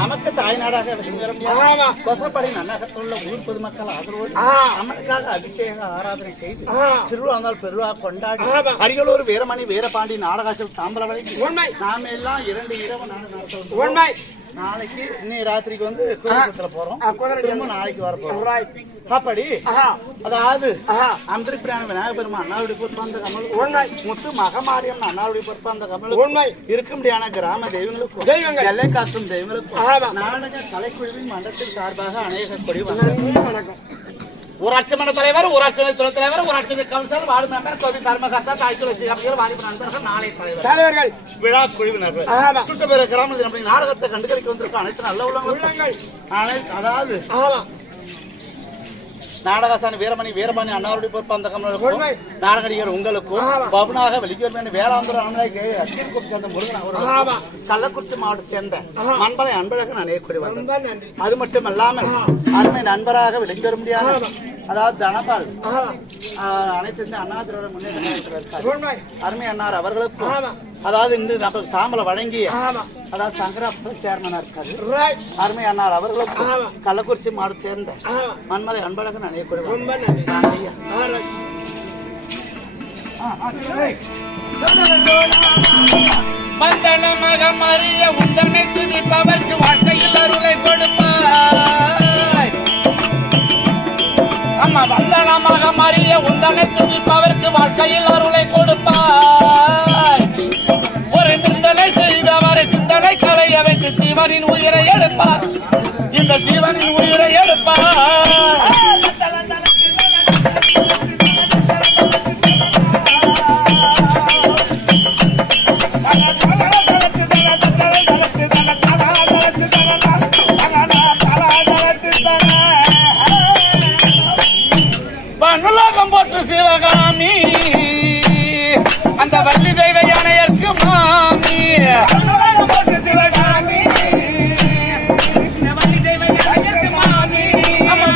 நமக்கு தாய்நாடாக கொசப்படி நன்னகத்துள்ள ஊர் பொதுமக்கள் ஆதரவோடு நமக்காக அபிஷேக ஆராதனை செய்து திருவிழாந்தால் பெருவா கொண்டாடி அரியலூர் வீரமணி வீரபாண்டி நாடகாசல் தாம்பரவரை நாம எல்லாம் 2 இரவு நாடு நாளைக்கு இன்னைக்கு ராத்திரிக்கு வந்து கோயிலத்துல போறோம், திரும்ப நாளைக்கு வர போறோம். அப்படி அதாவது அந்திரிப்பிரான விநாயக பெருமா அண்ணாவுடைய பொறுப்பாந்த கமல் முத்து மகமாரியம் அண்ணாவுடைய பொறுப்பாந்த கமல் இருக்கும்படியான கிராம தெய்வங்களுக்கும் எல்லை காக்கும் தெய்வங்களுக்கும் நாடக கலைக்குழுவின் மன்றத்தின் சார்பாக அநேக கொடி வணக்கம். ஊராட்சி மன்ற தலைவர், ஊராட்சி துறை தலைவர், ஊராட்சி கவுன்சிலர், வார்டு மெம்பர், கோவில் தர்மகர்த்தா, தாய்த்துறை அமைச்சர், வாலிப நண்பர்கள், நாளை தலைவர்கள், விழா குழுவினர்கள், சுற்றுப்புற கிராமத்தில் நாடகத்தை கண்டுகளிக்க வந்திருக்க அனைத்து நல்ல உள்ளங்கள், அதாவது நாடகாசானி வீரமணி அண்ணாவுடைய பொறுப்பு அந்த கமலுக்கும் நாடக நடிகர் உங்களுக்கும் பவுனாக வெளியூர் வேண்டும் வேளாந்தூர் அண்ணாக்கு அஸ்கின் சேர்ந்த முருகன் அவர்களும் கள்ளக்குறிச்சி மாவட்டத்தை சேர்ந்த மண்பலை அன்பழகன் நான் ஏற்கூறி வந்தேன். அது மட்டும் அல்லாமல் அருமை நண்பராக விளங்கி வர முடியாது. அதாவது தனபால் அனைத்து இந்த அண்ணா திராவிட முன்னேற்ற அருமை அண்ணார் அவர்களுக்கும் அதாவது இன்று நமக்கு தாமலை வழங்கிய அதாவது சங்கரப்ப சேர்மனா இருக்காரு அருமை அண்ணார் அவர்களுக்கும் கள்ளக்குறிச்சி மாவட்டத்தை சேர்ந்த மண்மலை அன்பழகன் மந்தனமாக மறிய உந்தனை துதிப்பவர்க்கு வாழ்க்கையில் அருளை கொடுப்பாய். அம்மா வந்தனமாக மறிய உந்தனை துதிப்பவர்க்கு வாழ்க்கையில் அருளை கொடுப்பாய். ஒரு நிந்தனை செய்தவரை சிந்தனை கலைய வைத்து ஜீவனின் உயிரை எடுப்பார். இந்த ஜீவனின் உயிரை எடுப்பார். வனுலகம் போட்டு சிவகாமி அந்த வள்ளி தெய்வ யானையர்க்கு மாமி போட்டு சிவகாமி வள்ளி தெய்வ யானையர்க்கு மாமி அந்த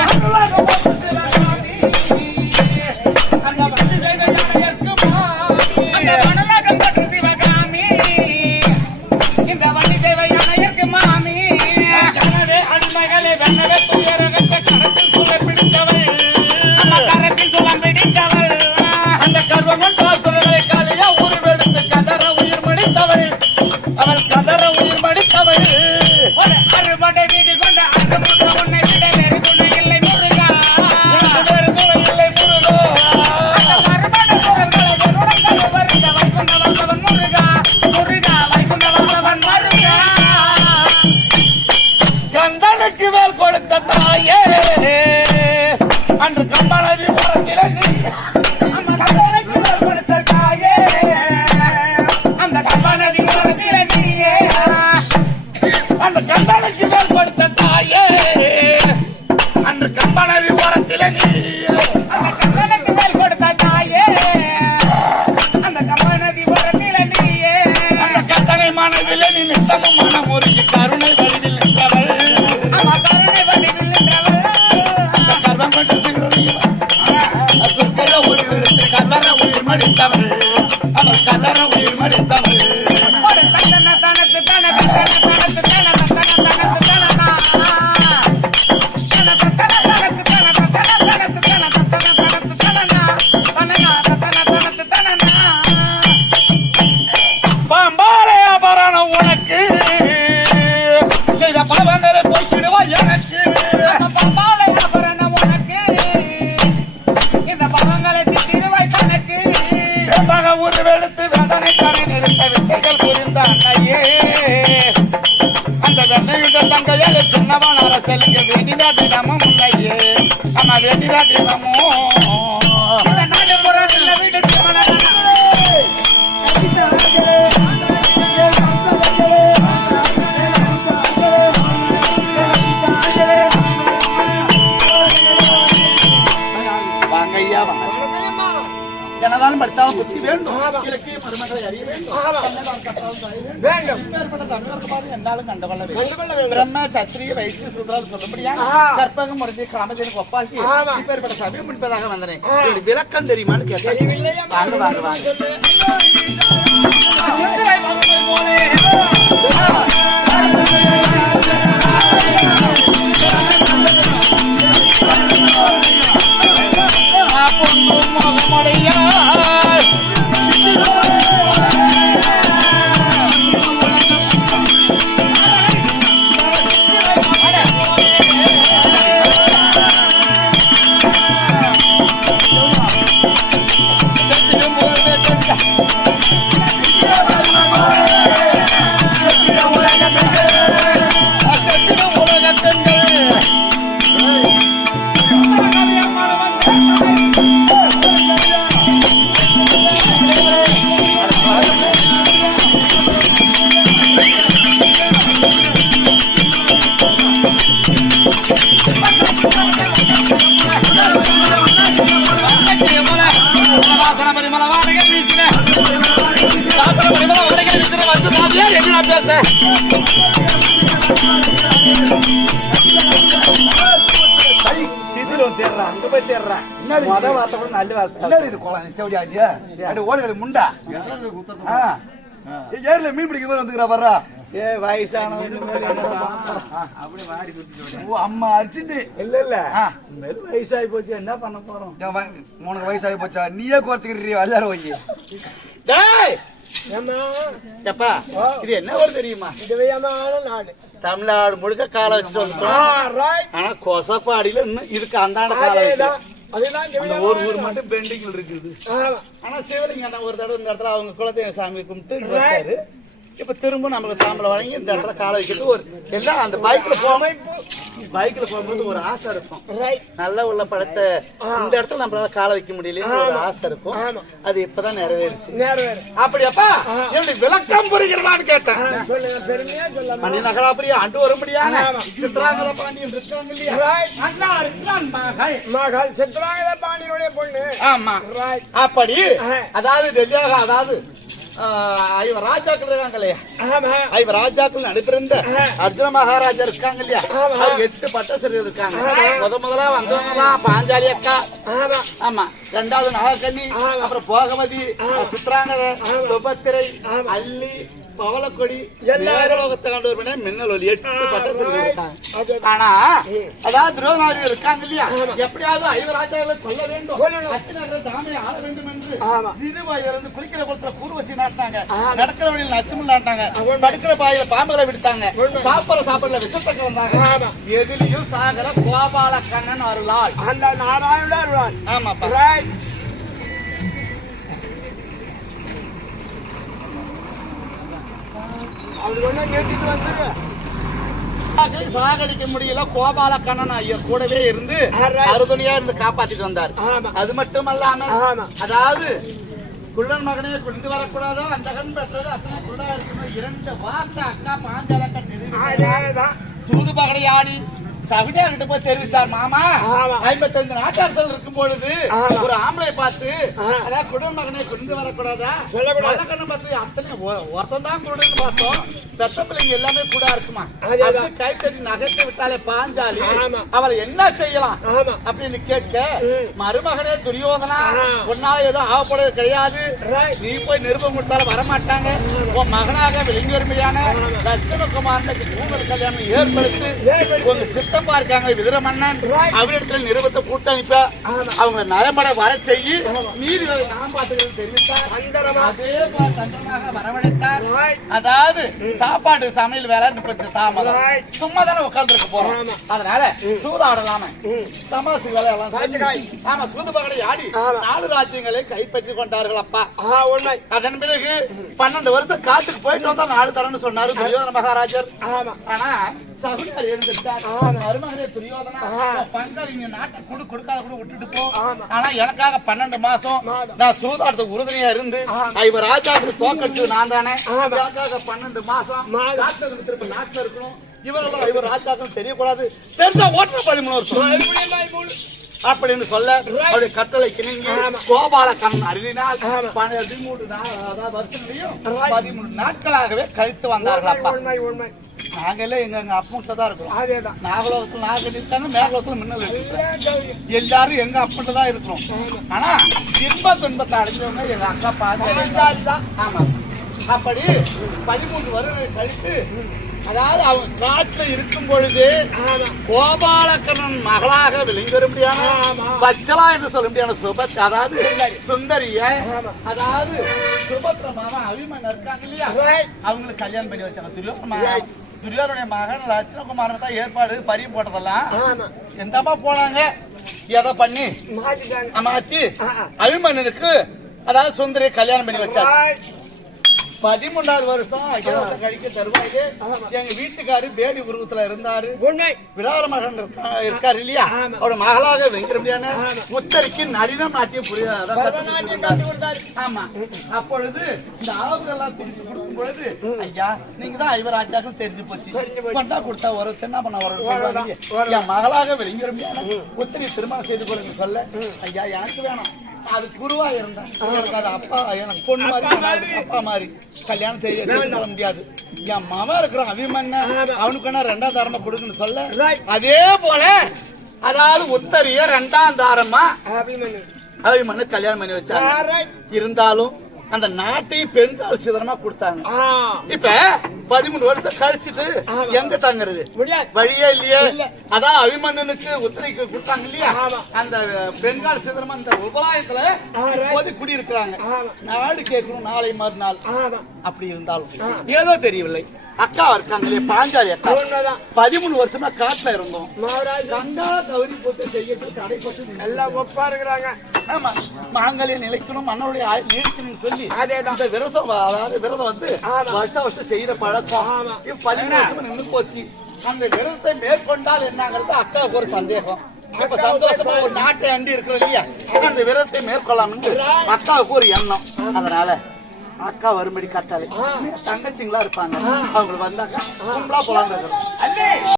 வள்ளி தெய்வ யானையர்க்கு மாமி வனுலகம் போட்டு சிவகாமி இந்த வள்ளி தெய்வ யானையர்க்கு மாமி எனவே அடிமகளே வெண்ணவே துயரகத்தை கரத்தில் சுவை பிடித்தவள் அந்த கர்வங்கள் காசுகளை காலையா உருவெடுத்து கதற உயிர் மடித்தவள் அவள் கதற உயிர் மடித்தவள் அறுபடை வீடு கொண்ட அந்த முக உன்னை விட வேறு துணை இல்லை முருகா வேறு துணை இல்லை முருகோ முருகா முருகா வைகுண்டவன் மருகா கந்தனுக்கு மேல் கொடுத்த தாயே அன்று கம்பளவி புறத்திலே அந்த கம்பளவி புறத்திலே நீயே அந்த கம்பளுக்கு மேல் கொடுத்த தாயே அன்று கம்பளவி புறத்திலே நீயே அந்த கம்பளுக்கு மேல் கொடுத்த தாயே அந்த கம்பளவி புறத்திலே நீயே அந்த கத்தனை மனதிலே நீ நித்தமும் மனம் ஒருங்கி கருணை வழியில் நின்றவள் கருணை வழியில் நின்றவள் அந்த கர்வம் கொண்டு கலர உயிர் மடித்தவள் அவள் கலர உயிர் மடித்தவள் தனக்கு தனக்கு தனக்கு பாம்பாலே அபரணம் உனக்கு செய்த பாவங்களை போய்விடுவா எனக்கு பாம்பாலே அபரணம் உனக்கு இந்த பாவங்களை உருவெடுத்து வேதனை தடை நிறுத்த வித்தைகள் புரிந்த அன்னையே அந்த வெண்ணையுண்ட தங்கையால சின்னவன் அரசலுக்கு வேண்டினா தினமும் உன்னையே ஆமா வேண்டினா தினமும் வீடு வாங்கய்யா வாங்க ஜனதாலும் படித்தாலும் புத்தி வேண்டும் இலக்கிய மருமகளை அறிய வேண்டும் தமிழருக்கு பார்த்து என்னாலும் கண்டுகொள்ள வேண்டும் பிரம்ம சத்திரிய வைசிய சூத்ரால் சொல்லும்படியா கற்பகம் முறைஞ்சு காமதேனுக்கு ஒப்பாக்கி இப்பேற்பட்ட சபையை முடிப்பதாக வந்தனேன் விளக்கம் தெரியுமான்னு கேட்டேன். வாங்க வாங்க வாங்க Yeah. பத்திடுறான் மொத வார்த்தை கூட நல்ல வார்த்தை என்னடி இது கோலம் செவடியாச்சியா அடி ஓடுகளை முண்டா ஏரியில மீன் பிடிக்கும் போது வந்துக்கிறா வர்றா ஏ வயசானவன் ஓ அம்மா அரிச்சுட்டு இல்ல வயசாகி போச்சு என்ன பண்ண போறோம் உனக்கு வயசாகி போச்சா நீயே குறைச்சிக்கிட்டு எல்லாரும் போய் டேய் எப்பா இது என்ன ஒரு தெரியுமா நாடு தமிழ்நாடு முழுக்க காலை வச்சுட்டு வந்துட்டோம் ஆனா கொசப்பாடியில இன்னும் இதுக்கு அந்தாண்ட காலை வச்சு ஒரு மட்டும் பெண்டிங் இருக்குது ஆனா சிவலிங்க ஒரு தடவை இந்த இடத்துல அவங்க குலதெய்வ சாமி கும்பிட்டு வச்சாரு இப்ப திரும்ப நமக்கு தாம்பளை வழங்கி இந்த இடத்துல காலை வைக்கிறது ஒரு எல்லாம் அந்த பைக்ல போகும்போது ஒரு ஆசை இருக்கும் நல்ல உள்ள படத்தை இந்த இடத்துல நம்மளால காலை வைக்க முடியல ஒரு ஆசை இருக்கும் அது இப்பதான் நிறைவேறுச்சு அப்படியாப்பா எப்படி விளக்கம் புரிகிறதான்னு கேட்டேன் மணி நகராபுரியா ஆண்டு வரும்படியா சித்ராங்கத பாண்டியன் இருக்காங்க இல்லையா சித்ராங்கத பாண்டியனுடைய பொண்ணு ஆமா அப்படி அதாவது டெல்லியாக அதாவது ராஜாக்கள் இருக்காங்க இல்லையா ராஜாக்கள் நடைபெறுந்த அர்ஜுன மகாராஜா இருக்காங்க இல்லையா 8 பட்டசரிகள் இருக்காங்க முதலா வந்தவங்க தான் பாஞ்சாலி அக்கா ஆமா ரெண்டாவது நாகக்கண்ணி அப்புறம் போகமதி சித்ராங்கத சுபத்திரை அல்லி பவளக்கொடி எல்லாரோகத்தை மின்னல் ஒலி 8 பட்டசரிகள் இருக்காங்க ஆனா அதாவது துரோணாரி இருக்காங்க இல்லையா எப்படியாவது 5 ராஜாக்களை கொல்ல வேண்டும் அத்தினர்கள் தாமே ஆள வேண்டும் என்று சிறு வயதிலிருந்து குளிக்கிற குளத்துல பூர்வசி நாட்டினாங்க நடக்கிற வழியில் நச்சுமல் நாட்டினாங்க படுக்கிற பாயில பாம்புகளை விடுத்தாங்க சாப்பிடல விஷத்தை வந்தாங்க எதிரியும் சாகர கோபால கண்ணன் அருளாள் அந்த நாராயண அருளாள் ஆமாப்பா அவருக்கு ஒண்ணு கேட்டுட்டு வந்துரு சாகடிக்க முடியல கோபால கண்ணன் ஐயர் கூடவே இருந்து அறுதுணையா இருந்து காப்பாத்திட்டு வந்தார் அது மட்டுமல்லாம அதாவது குள்ளன் மகனே குளிந்து வரக்கூடாதோ அந்த கண் பெற்றது அத்தனை குள்ளா இருக்கணும் 2 வார்த்தை அக்கா பாஞ்சாலக்கா தெரிவித்தார் சூது பகடையாடி சகுனியா கிட்ட போய் தெரிவிச்சார் மாமா 55 நாட்டார்கள் இருக்கும் பொழுது ஒரு ஆம்பளை பார்த்து அதாவது குடன் மகனை குளிந்து வரக்கூடாதா கண்ணை பார்த்து அத்தனை ஒருத்தன் தான் குடன் பார்த்தோம் பெத்த பிள்ளைங்க எல்லாமே கூட இருக்குமா கை தட்டி நகைத்து விட்டாலே பாஞ்சாலி அவளை என்ன செய்யலாம் அப்படின்னு கேட்க மருமகனே துரியோதனா உன்னால ஏதோ ஆகப்படுறது கிடையாது நீ போய் நிருபம் கொடுத்தாலும் வரமாட்டாங்க உன் மகனாக விளங்கி வருமையான லட்சணகுமார் கல்யாணம் ஏற்படுத்தி உங்க சித்தப்பா இருக்காங்க விதிர மன்னன் அவரிடத்துல நிருபத்தை கூட்ட அனுப்ப அவங்க நலம்பட வர செய்ய நீதிகளை நாம் பார்த்துக்கிறது தெரிவித்தார் அதே போல தந்திரமாக வரவழைத்தார் அதாவது சாப்பாடு சமையல் வேலை 30 தாமதம் சும்மா தானே உட்கார்ந்துருக்க போறோம் அதனால சூதாடலாம தமாசு வேலை எல்லாம் ஆமா சூது பகடை ஆடி 4 ராஜ்யங்களை கைப்பற்றி கொண்டார்கள் அப்பா அதன் பிறகு 12 வருஷம் காட்டுக்கு போயிட்டு வந்தா 4 தரன்னு சொன்னாரு துரியோதன மகாராஜர் ஆனா சகுனியார் எழுந்திருச்சார் மருமகனே துரியோதனா பங்காளி நீ நாட்டை கொடுக்காத கூட விட்டுட்டு போ ஆனா எனக்காக 12 மாசம் நான் சூதாட்டத்துக்கு உறுதுணையா இருந்து 5 ராஜாவுக்கு தோக்கடிச்சது நான் தானே எனக்காக 12 மாசம் திருப்பி நாட்டுல இருக்கணும் இவரெல்லாம் 5 ராஜாக்கள் தெரியக்கூடாது தெரிஞ்சா ஓட்டுற 13 வருஷம் அப்படின்னு சொல்ல அவருடைய கட்டளைக்கு நீங்க கோபால கண்ணன் அருளினால் 13 வருஷங்களையும் 13 நாட்களாகவே கழித்து வந்தார்கள் அப்பா நாங்களே எங்க அப்பன்கிட்ட தான் இருக்கிறோம் நாகலோகத்துல நாகல் இருக்காங்க மேகலோகத்துல மின்னல் இருக்கு எல்லாரும் எங்க அப்பன்கிட்ட தான் இருக்கிறோம் ஆனா துன்பத்தை அடைஞ்சவங்க எங்க அக்கா பாத்து ஆமா அப்படி 13 வருடம் கழித்து அதாவது அவங்க காட்டுல இருக்கும் பொழுது கோபாலக்கண்ணன் மகளாக விளங்கி வரும்படியான பச்சலா என்று சொல்ல முடியான சுபத் அதாவது சுந்தரிய அதாவது சுபத்ர மாமா அபிமன் இருக்காங்க இல்லையா அவங்களுக்கு கல்யாணம் பண்ணி வச்சாங்க துரியோதனுடைய மகன் லட்சணகுமாரன் தான் ஏற்பாடு பறி போட்டதெல்லாம் எந்தமா போனாங்க எதை பண்ணி மாத்தி அபிமன்னனுக்கு அதாவது சுந்தரிய கல்யாணம் பண்ணி வச்சாச்சு 13வது வருஷம் அகிலாசம் கழிக்க தருவாங்க எங்க வீட்டுக்காரு பேடி உருவத்துல இருந்தாரு விடார மகன் இருக்காரு இல்லையா அவரோட மகளாக வெங்கரம்பியான முத்தரிக்கு நளினம் நாட்டியம் புரியாத ஆமா அப்பொழுது இந்த ஆவுகள் எல்லாம் தெரிஞ்சு கொடுக்கும் பொழுது ஐயா நீங்க தான் 5 ராஜாக்கள் தெரிஞ்சு போச்சு கொண்டா கொடுத்தா ஒரு என்ன பண்ண ஒரு என் மகளாக வெங்கரம்பியான முத்தரி திருமணம் செய்து கொடுங்க சொல்ல ஐயா எனக்கு வேணும் அது குருவா இருந்தா அது அப்பா எனக்கு பொண்ணு மாதிரி அப்பா மாதிரி கல்யாணம் செய்ய முடியாது என் மாமா இருக்கிறான் அபிமன்ன அவனுக்கு 2வது தரமா கொடுக்குன்னு சொல்ல அதே போல அதாவது உத்தரிய 2ஆம் தாரமா அபிமன்யு. அபிமன்னு கல்யாணம் பண்ணி வச்சாங்க. Correct. இருந்தாலும் அந்த நாட்டையும் பெண்கள் சிதறமா கொடுத்தாங்க. இப்ப 13 வருஷம் கழிச்சிட்டு எங்க தங்குறது? முடியாது. வழியே இல்லையே. இல்ல. அதான் அபிமன்னனுக்கு உத்தரைக்கு கொடுத்தாங்க இல்லையா? ஆமா. அந்த பெண்கள் சிதறமா அந்த உபாயத்துல இப்போது குடியிருக்கிறாங்க. நாடு கேட்கணும் நாளை மறுநாள். ஆமா. அப்படி இருந்தாலும் ஏதோ தெரியவில்லை. அக்கா இருக்காங்க இல்லையா, பாஞ்சாலி அக்கா. உண்மைதான். 13 வருஷமா காட்டுல இருந்தோம். மகாராஜா கங்கா கௌரி போட்டு செய்யறதுக்கு தடைப்பட்டு எல்லாம் ஒப்பா இருக்கிறாங்க. ஆமா, மாங்கல்யம் நிலைக்கணும் மன்னருடைய ஆயுள் நீடிக்கணும்னு சொல்லி அதேதான். இந்த விரதம் அதாவது விரதம் வந்து வருஷம் வருஷம் செய்யற பழக்கம். ஆமா. இப்ப 13 வருஷம் நின்று போச்சு. அந்த விரதத்தை மேற்கொண்டால் என்னங்கிறது அக்காவுக்கு ஒரு சந்தேகம். இப்ப சந்தோஷமா ஒரு நாட்டை அண்டி இருக்கிறோம் இல்லையா, அந்த விரதத்தை மேற்கொள்ளலாம்னு அக்காவுக்கு ஒரு எண்ணம். அதனால அக்கா வரும்படி கட்டாளி தங்கச்சிங்களா இருப்பாங்க, அவங்க வந்தாக்கா கும்பலா போலாம்.